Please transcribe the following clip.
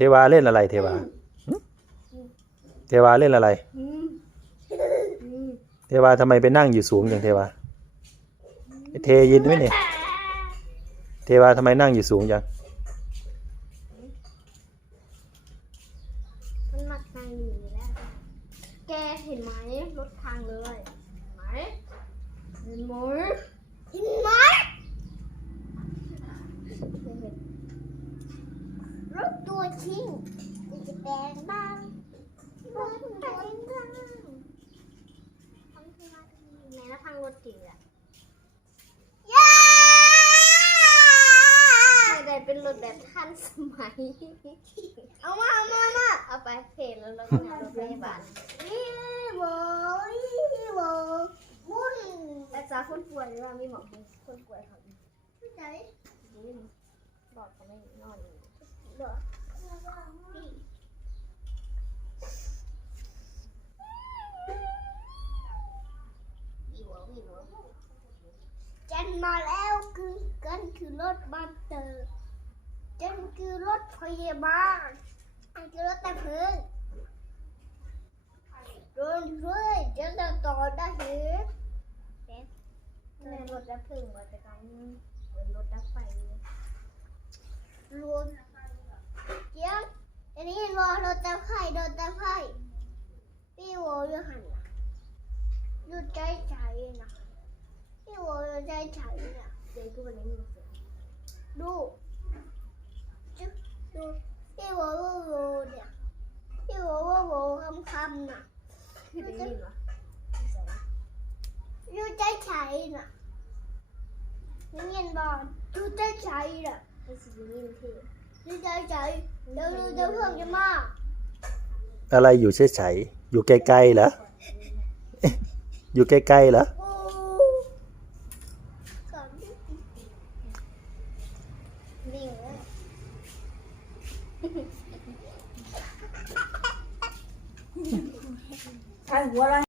เทวาเล่นอะไรเทวาหึเทวาเล่นอะไรอืมอืมเทวาทำไมไปนั่งอยู่สูงอย่างเทวาไอ้เทยินไหมเนี่ยเทวาทำไมนั่งอยู่สูงจังมันมาทางหนีแล้วแกเห็นไหมรถทางเลยเห็นไหมเห็นไหมเห็นไหม รถตัวชิงจะแปลงบ้างรถแปลงบ้างทำที่มาที่ไหนแล้วทางรถจริงอะย้าไม่ได้เป็นรถแบบทันสมัย เอามาเอามามาเอาไปเพจแล้วเราก็นำรถพยาบาลอีโบอีโบบุญรักษาคนป่วยหรือว่ามีหมอคนป่วยเขาไม่ใจบอกเขาไม่นอนบอกอีโบอีโบ จันมาแล้วคือกันคือรถบัสเตอร์ฉันคือรถพยาบาลฉันคือรถแต่พื้นโดนช่วยฉันจะต่อได้เหรอเป็นรถดับเพลิงมาจากการเป็นรถดับไฟรวมเดี๋ยวอันนี้รอรถดับไฟรถดับไฟพี่โวอยู่หันนะอยู่ใจใจนะพี่โวอยู่ใจใจนะเดี๋ยวกูไปเล่น มือถือดูดูพี่โวโวโวเนี่ยพี่โวโวโวคำคำน่ะยูใจยูใจใช้น่ะยังเงินบอลยูใจใช้น่ะยูใจใช้เดี๋ยวดูจะเพิ่มจะมากอะไรอยู่เฉยๆอยู่ไกลๆเหรอ อยู่ไกลๆ